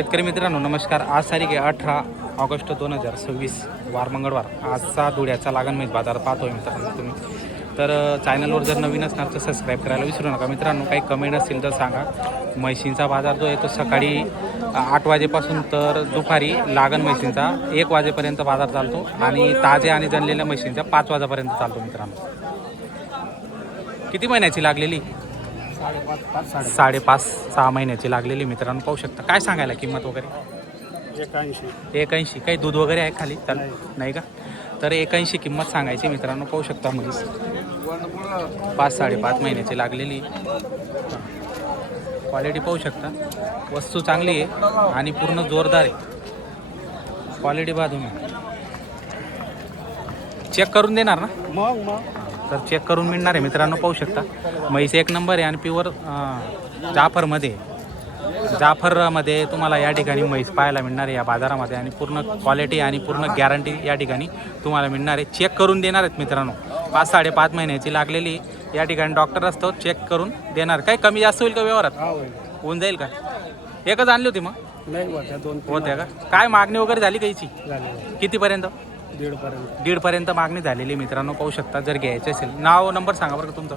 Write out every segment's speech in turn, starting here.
शेतकरी मित्रांनो नमस्कार. आज तारीख आहे 18 ऑगस्ट 2026 वार मंगळवार. आजचा धुळ्याचा लागण म्हैस बाजार पाहतोय मित्रांनो तुम्ही. तर चॅनलवर जर नवीन असणार तर सबस्क्राईब करायला विसरू नका मित्रांनो. काही कमेंट असतील तर सांगा. म्हैशींचा बाजार जो आहे तो सकाळी 8 वाजेपासून तर दुपारी लागण म्हैशींचा 1 वाजेपर्यंत बाजार चालतो आणि ताज्या आणि जनलेल्या म्हैशींचा 5 वाजेपर्यंत चालतो मित्रांनो. किती महिन्याची लागलेली? 5.5-6 महिन्याची लागलेली मित्रांनो. पाहू शकता. काय सांगायला किंमत वगैरे? 81. काही दूध वगैरे आहे खाली? नाही का? तर 81 किंमत सांगायची मित्रांनो. पाहू शकता म्हैस 5-5.5 महिन्याची लागलेली. क्वालिटी पाहू शकता. वस्तू चांगली आहे आणि पूर्ण जोरदार आहे. क्वालिटी पहा तुम्ही. चेक करून देणार ना? मग तर चेक करून मिळणार आहे मित्रांनो. पाहू शकता म्हैस 1 नंबर आहे आणि प्युअर जाफरमध्ये तुम्हाला या ठिकाणी म्हैस पाहायला मिळणार आहे या बाजारामध्ये. आणि पूर्ण क्वालिटी आणि पूर्ण गॅरंटी या ठिकाणी तुम्हाला मिळणार आहे. चेक करून देणार आहेत मित्रांनो. 5-5.5 महिन्याची लागलेली या ठिकाणी डॉक्टर असतो. चेक करून देणार. काही कमी जास्त होईल का व्यवहारात? होऊन जाईल का? एकच आणली होती मग? नाही होत्या का? काय मागणी वगैरे झाली काहीची? कितीपर्यंत? 1.5 पर्यंत मागणी झालेली मित्रांनो. पाहू शकता. जर घ्यायचे असेल नाव नंबर सांगा बरं का तुमचं.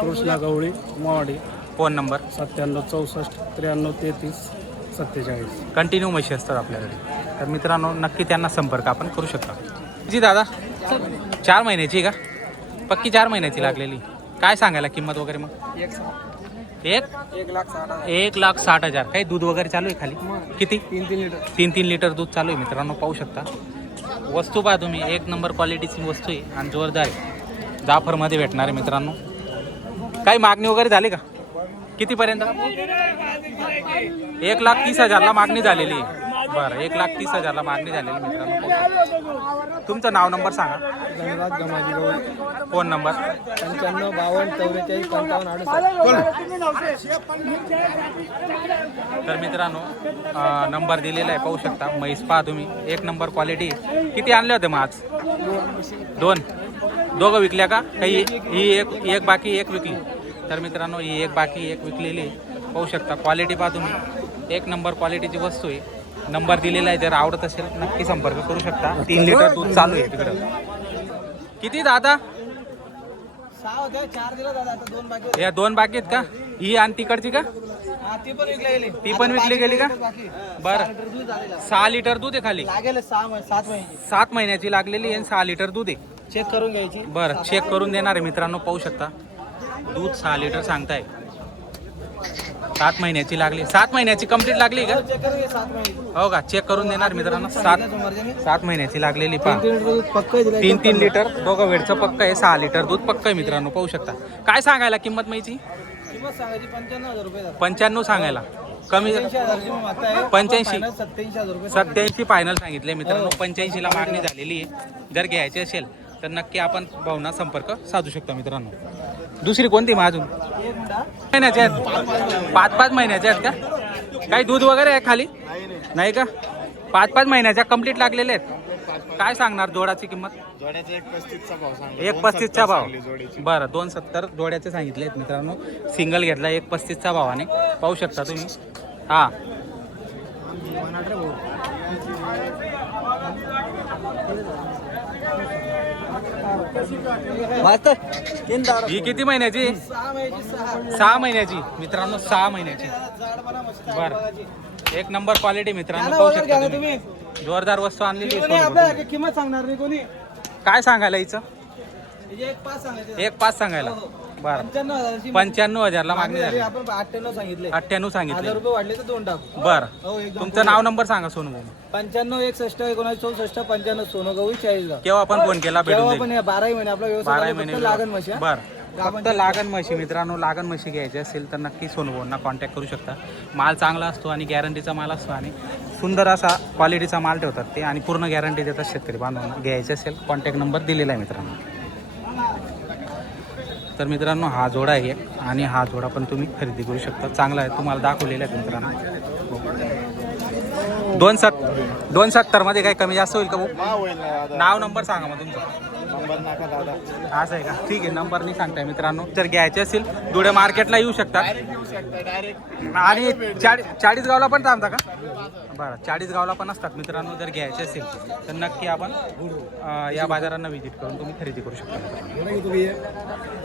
कृष्णा गवळी मोवाडी. फोन नंबर 9764 कंटिन्यू म्हशी असतात आपल्याकडे. तर मित्रांनो नक्की त्यांना संपर्क आपण करू शकता. जी दादा 4 महिन्याची का? पक्की 4 महिन्याची लागलेली. काय सांगायला किंमत वगैरे मग? 1,60,000. काही दूध वगैरे चालू आहे खाली? किती? 3 लिटर दूध चालू आहे मित्रांनो. पाहू शकता. वस्तू पहा तुम्ही. 1 नंबर क्वालिटीची वस्तू आहे आणि जोरदार आहे. जाफरमध्ये भेटणार आहे मित्रांनो. काही मागणी वगैरे झाली का? कितीपर्यंत? 1,30,000ला मागणी झालेली आहे. बरं 1,30,000ला मागणी झालेली मित्रांनो. तुमचं नाव नंबर सांगा. धन्यवाद गमाजी गवळी. फोन नंबर 95 तर मित्रांनो नंबर दिलेला आहे. पाहू शकता. म्हैस पहा तुम्ही. 1 नंबर क्वालिटी. किती आणले होते मग आज? 2. दोघं विकल्या का? काही ही एक बाकी एक विकली. तर मित्रांनो ही एक बाकी एक विकलेली. पाहू शकता. क्वालिटी पहा तुम्ही. 1 नंबर क्वालिटीची वस्तू आहे. नंबर दिलेला आहे. जर आवडत असेल नक्की संपर्क करू शकता. 3 लिटर दूध चालू आहे तिकडं. किती दादा? 6 होते. 4 दिला दादा. आता 2 बाकी. या 2 बाकी आहेत का? ही आणि तिकडची का? ती पण विकली गेली. ती पण विकली गेली का? बरं 6 लिटर दूध आहे खाली. लागेल 7 महिन्याची. 7 महिन्याची लागलेली आहे. 6 लिटर दूध आहे. चेक करून घ्यायची. बरं चेक करून देणार आहे मित्रांनो. पाहू शकता. दूध 6 लिटर सांगताय. 7 महिन्याची लागली. 7 महिन्याची कंप्लीट लागली का? चेक करून घे 7 महिने. हो का? चेक करून देणार मित्रांनो. 7 महिन्याची लागलेली पहा. 3 लिटर दोघं वेळचं पक्क आहे. 6 लिटर दूध पक्क आहे मित्रांनो. पाहू शकता. काय सांगायला किंमत माहिती? किंमत सांगायची 95,000 रुपये. 95 सांगायला. कमी 85 87,000 रुपये. 87 फायनल सांगितले मित्रांनो. 85ला मागणी झालेली आहे. जर घ्यायची असेल तर नक्की आपण भावना संपर्क साधू शकता मित्रांनो. दुसरी कोणती मग अजून? महिन्याचे आहेत? 5-5 महिन्याचे आहेत का? काही दूध वगैरे आहे खाली? नाही का? 5-5 महिन्याच्या कंप्लीट लागलेले आहेत. काय सांगणार जोडाची किंमत? 1,35चा भाव. बरं 2,70 जोड्याचे सांगितले आहेत मित्रांनो. सिंगल घेतला 1,35चा भावाने. पाहू शकता तुम्ही. हां ही किती महिन्याची? 6 महिन्याची मित्रांनो. 6 महिन्याची. बरं 1 नंबर क्वालिटी मित्रांनो. पाहू शकता तुम्ही. जोरदार वस्तू आणलेली आहे. किंमत सांगणार नाही कोणी. काय सांगायला हिचं? 1,5 सांगायला. बरं 95,000ला मागणी झाली. आपण 98 सांगितले. 98 सांगितले. 1,000 रुपये वाढले तर 2 टाकू. बरं तुमचं नाव नंबर सांगा सोनू भाऊ. 95 सोनं गवळी 40. केव्हा आपण फोन केला भेटून जाईल. पण 12 महिने आपला व्यवसाय 12 महिने लागण म्हशी. बरं फक्त लागण म्हशी मित्रांनो. लागण म्हशी घ्यायची असेल तर नक्की सोनू भाऊंना कॉन्टॅक्ट करू शकता. माल चांगला असतो आणि गॅरंटीचा माल असतो आणि सुंदर असा क्वालिटीचा माल ठेवतात ते आणि पूर्ण गॅरंटी देतात शेतकरी बांधवांना. घ्यायचे असेल कॉन्टॅक्ट नंबर दिलेला आहे मित्रांनो. तर मित्रांनो हा जोडा आहे आणि हा जोडा पण तुम्ही खरेदी करू शकता. चांगला आहे. तुम्हाला दाखवलेला आहे मित्रांनो. 2,70 मध्ये काही कमी जास्त होईल का भाऊ? नाव नंबर सांगा मग तुमचं. नंबर नाका दादा. असं आहे का? ठीक आहे, नंबर नाही सांगताय मित्रांनो. जर घ्यायचे असेल धुळे मार्केटला येऊ शकतात. आणि चाळीसगावला पण थांबता का? बरं, चाळीसगावला पण असतात मित्रांनो. जर घ्यायचे असेल तर नक्की आपण या बाजारांना व्हिजिट करून तुम्ही खरेदी करू शकता.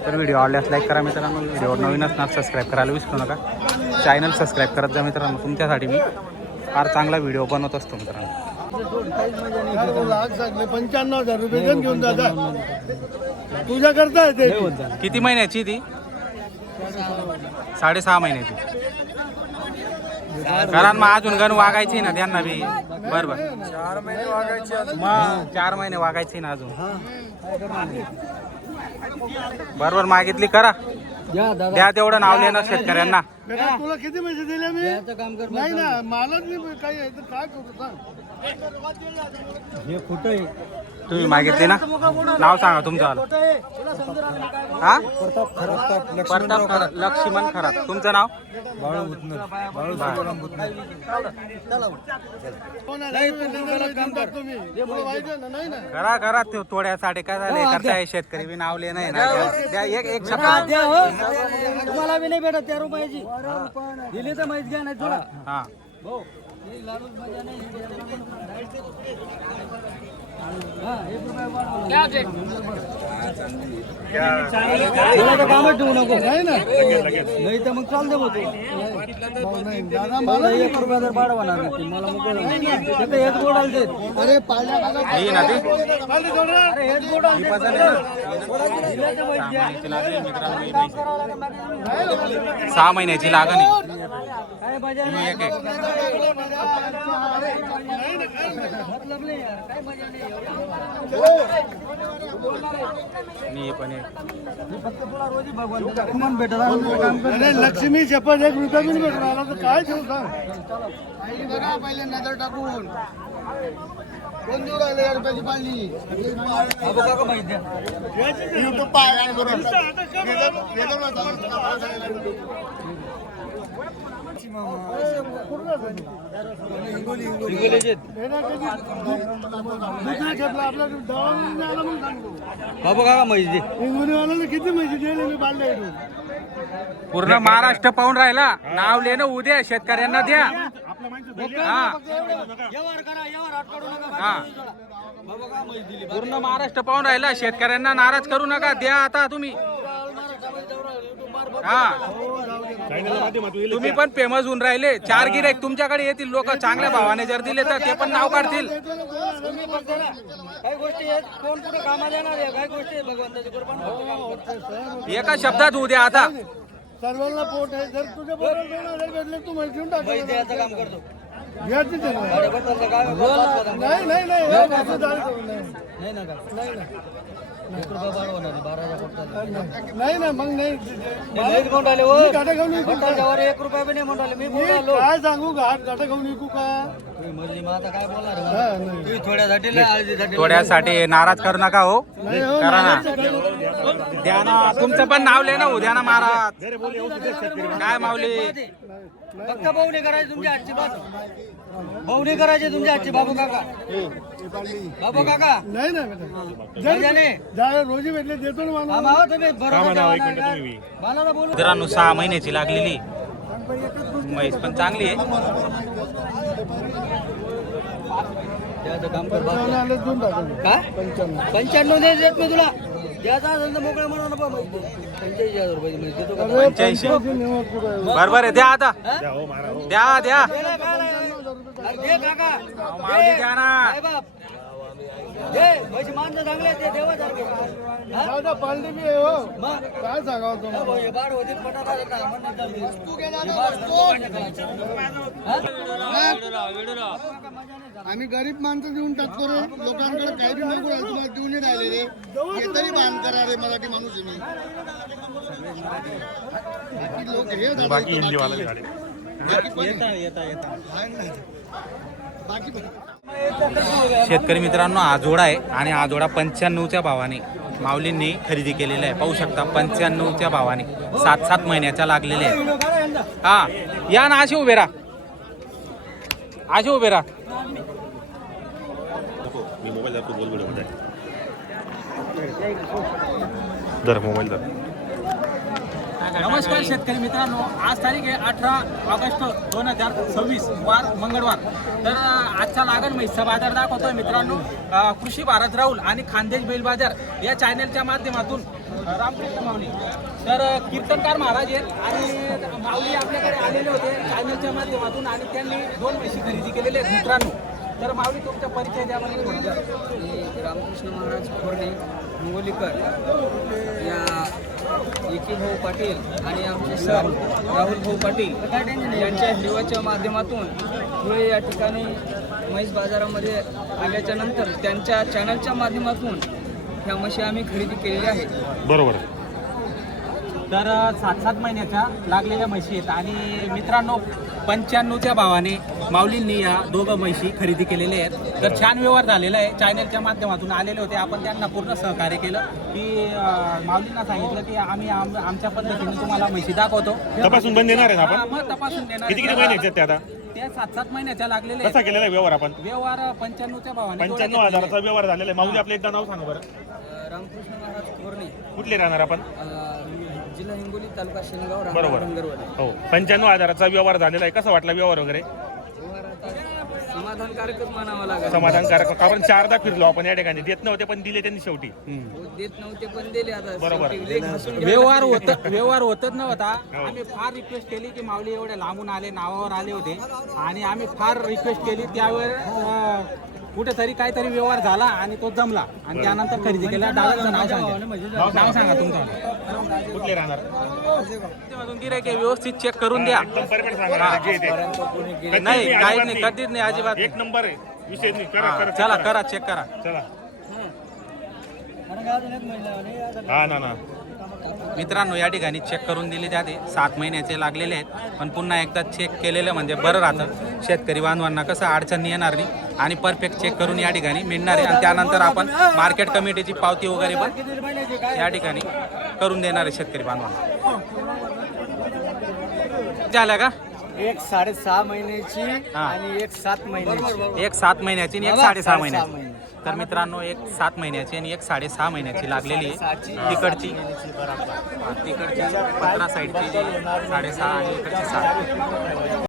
तर व्हिडिओ आवडल्यास लाईक करा मित्रांनो. व्हिडिओवर नवीन असणार सबस्क्राईब करायला विसरू नका. चॅनल सबस्क्राईब करत जा मित्रांनो. तुमच्यासाठी मी फार चांगला व्हिडिओ बनवत असतो मित्रांनो. 95,000 रुपये घेऊन दादा तुझ्या करता येते. किती महिन्याची ती? 6.5 महिन्याची. कारण मग अजून गण वागायची ना त्यांना बी. बरोबर, 4 महिने वागायचे. मग 4 महिने वागायची ना अजून. बरोबर, मागितली करा, द्या तेवढं नाव लिहिणं शेतकऱ्यांना. तुला किती पैसे दिले मी? नाही ना, मलाच नाही काही आहे तर काय करू सांग. हे कुठं आहे? तुम्ही मागितली ना, नाव सांगा तुमचं. हा, प्रताप खरात, लक्ष्मण खरात. तुमचं नाव? करा करा, ते थोड्यासाठी काय झाले करताय शेतकरी बी नाव लिहिणं आहे ना. द्या एक शब्द. तुम्हाला बी नाही भेटत 13 रुपयाची दिली तर माहित घ्या नाही तुला. हा, कामच ठेवू नको. नाही ना, नाही तर मग चालते मग तू. मला 1 रुपया जर भाडं होणार नाही मला मोकळं हेच गोडाल देत. अरे पाळल्या ही ना ती अरे हेच गोडाल देत. 6 महिन्याची लागण आहे. काय मजा तुम्ही एक एक. मतलब नाही यार, काय मजा नाही. मी पण एक. फक्त तुला रोजी भगवान भेटला. लक्ष्मी शपथ 1 रुपया बी भेटला आला तर काय ठेवू सांग. बघा पहिले नजर टाकून कोण देऊ राहिले 1 रुपयाची पाळली. काका माहिती युट्यूब पाय बाबा काका माहिती हिंगोलीवाल्याला किती माहिती दिले मी बांधले. पूर्ण महाराष्ट्र पाहून राहिला. नाव लिहिणं उद्या शेतकऱ्यांना द्या. हा, हा, पूर्ण महाराष्ट्र पाहून राहिला. शेतकऱ्यांना नाराज करू नका. द्या आता तुम्ही. हा, तुम्ही पण फेमस होऊन राहिले. 4 गिऱ्हाईक तुमच्याकडे येतील. लोक चांगल्या भावाने जर दिले तर ते पण नाव काढतील. काही गोष्टी आहेत कोण कुठे कामाला येणार आहे. काही गोष्टी आहेत भगवंताची कृपा. एका शब्दात उद्या आता. सर्वांना पोट आहे. जर तुझ्या पोटाला 2,000 भेटले तू मला घेऊन टाक. द्यायचं काम करतो. नाही नाही नाही नाही ना मग नाही 1 रुपया बी नाही म्हणून मी काय सांगू घाट गाठा घेऊन विकू का. काय बोलणार थोड्यासाठी नाराज करू नका. हो, करा ना. द्या ना, तुमचं पण नाव लिहा ना. उद्या ना महाराज. काय माऊली फक्त भाऊने करायची तुमच्या आजची बात. भाऊने करायची तुमच्या आजची. बाबू काका बाबू काका नाही ना रोजी भेटले देतो ना मला बोलू. मित्रांनो 6 महिन्याची लागलेली म्हैस पण चांगली आहे. काम कर. 95 देत मी तुला. द्यायचा असेल तर मोकळ्या म्हणून 85,000 रुपये देतो. 85. बरोबर आहे. द्या आता. द्या द्या. दे काका माऊली द्या ना. माणसं चांगले ते देवासारखे. पाळली बी हो मग काय सांगावं तुम्हाला. बाड होती आम्ही गरीब माणसं देऊन टाकतो रे. लोकांकडे काही बी नको तुम्हाला देऊन राहिले रे. हे तरी बांध करा रे. मराठी माणूस आहे मी. लोक हे बाकी हिंदीवाला शेतकरी मित्रांनो हा जोडा आहे आणि हा जोडा 95च्या भावाने माऊलींनी खरेदी केलेला आहे. पाहू शकता 95च्या भावाने 7 महिन्याच्या लागलेल्या आहे. हा, या ना अशी उभे राहा. अशी उभे राहा. जर मोबाईल जर नमस्कार शेतकरी मित्रांनो, आज तारीख आहे 18 ऑगस्ट 2026 वार मंगळवार. तर आजचा लागण म्हैसचा बाजार दाखवतोय मित्रांनो. कृषी भारत राहुल आणि खानदेश बैल बाजार या चॅनलच्या माध्यमातून रामकृष्ण माऊली तर कीर्तनकार महाराज आहेत आणि माऊली आपल्याकडे आलेले होते चॅनलच्या माध्यमातून आणि त्यांनी 2 म्हशी खरेदी केलेले आहेत मित्रांनो. तर माऊली तुमचा परिचय द्या मला थोडक्यात. मी रामकृष्ण महाराज खोरणे हिंगोलीकर या एकी भाऊ पाटील आणि आमचे सर राहुल भाऊ पाटील यांच्या हिरवाच्या माध्यमातून धुळे या ठिकाणी म्हैस बाजारामध्ये आल्याच्या नंतर त्यांच्या चॅनलच्या माध्यमातून ह्या म्हशी आम्ही खरेदी केलेल्या आहेत. बरोबर. तर 7-7 महिन्याच्या लागलेल्या म्हशी आहेत आणि मित्रांनो 95च्या भावाने माऊलींनी या दोघं म्हशी खरेदी केलेल्या आहेत. तर छान व्यवहार झालेला आहे. चॅनलच्या माध्यमातून आलेले होते, आपण त्यांना पूर्ण सहकार्य केलं की माऊलींना सांगितलं की आम्ही आमच्या पद्धतीने तुम्हाला म्हशी दाखवतो. तपासून पण देणार आहे ना आपण? मग तपासून देणार. किती महिन्याचे आहेत ते आता? त्या 7-7 महिन्याच्या लागलेल्या कसा केलेला आहे व्यवहार आपण? व्यवहार 95च्या भावाने 95,000चा व्यवहार झालेला आहे. माऊली आपलं एकदा नाव सांगा बरं. रामकृष्ण महाराज खोरणे, कुठले राहणार आपण? जिल्हा हिंगोली, तालुका शेनगाव, बरोबर. डोंगरवाडी. हो, 95,000चा व्यवहार झालेला आहे. कसा वाटला व्यवहार वगैरे? व्यवहार आता समाधानकारकच मानावा लागेल. समाधानकारक. आपण 4दा फिरलो आपण या ठिकाणी, देत नव्हते पण दिले त्यांनी शेवटी. हो, देत नव्हते पण दिले. आता बरोबर. शेवटी लेख हसून व्यवहार होतच नव्हता. आम्ही फार रिक्वेस्ट केली की माऊली एवढ्या लांबून आले, नावावर आले होते आणि आम्ही फार रिक्वेस्ट केली. त्यावेळेस कुठेतरी काहीतरी व्यवहार झाला आणि तो जमला आणि त्यानंतर खरेदी केला. दादाचं नाव सांगा. नाव सांगा तुमचं. कुठले राहणार? गिरायक व्यवस्थित चेक करून द्या. एकदम परफेक्ट सांगा जे ते. कधीच नाही अजिबात काहीच नाही, कधीच नाही, अजिबात एक नंबर आहे. विषय नाही. करा करा चला करा, चेक करा. चला. हा ना ना. मित्रांनो या ठिकाणी चेक करून दिले जाते. 7 महिन्याचे लागलेले आहेत पण पुन्हा एकदा चेक केलेलं म्हणजे बरं राहतं. शेतकरी बांधवांना कसं अडचण येणार नाही आणि परफेक्ट चेक करून या ठिकाणी मिळणार आहे आणि त्यानंतर आपण मार्केट कमिटीची पावती वगैरे पण या ठिकाणी करून देणार आहे शेतकरी बांधवांना. झाल्या का? एक 6.5 महिन्याची आणि एक 7 महिन्याची. एक 7 महिन्याची आणि एक 6.5 महिन्याची. तर मित्रांनो एक 7 महिन्याची आणि एक 6.5 महिन्याची लागलेली आहे. तिकडची 15 साईडची 6.5 आणि इकडची 7.